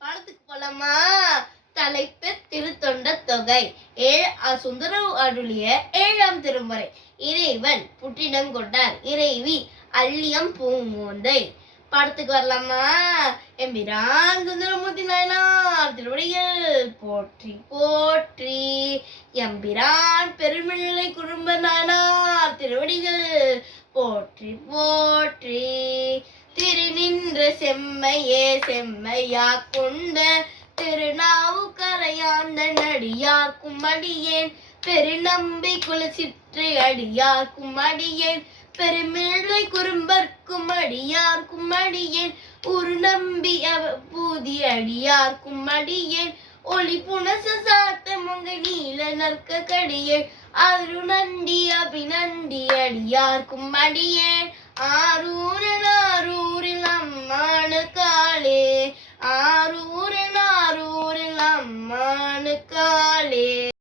பாடத்துக்கு போலாமா? தலைப்பு திருத்தொண்ட தொகை. சுந்தரர் அருளிய 7ஆம் திருமுறை. இறைவன் புற்றிடம் கொண்டார், இறைவி அள்ளியம் பூங்கோந்தை. பாடத்துக்கு வரலாமா? எம்பிரான் சுந்தரமூர்த்தி நாயனார் திருவடிகள் போற்றி போற்றி. எம்பிரான் பெருமிழலை குறும்ப நாயனார் திருவடிகள் போற்றி போற்றி. திருநின்ற செம்மையே செம்மையா கொண்ட திருநாவுக்கரையாண்ட நடியார்க்கும் அடியேன் பெருநம்பி குலசிற்றை அடியார்க்கும் அடியேன் பெருமிழை குறும்பர்க்கும் அடியார்க்கும் அடியேன் ஒரு நம்பி பூதி அடியார்க்கும் அடியேன் ஒளி புனச சாத்த மொங்க நீல நற்க கடியேன் அரு நண்டி அபிநண்டி அடியார்க்கும் அடியேன் ஆரூரில் ஆரூரில் அம்மானு காலே ஆரூரில் ஆரூரில் அம்மானு காலே.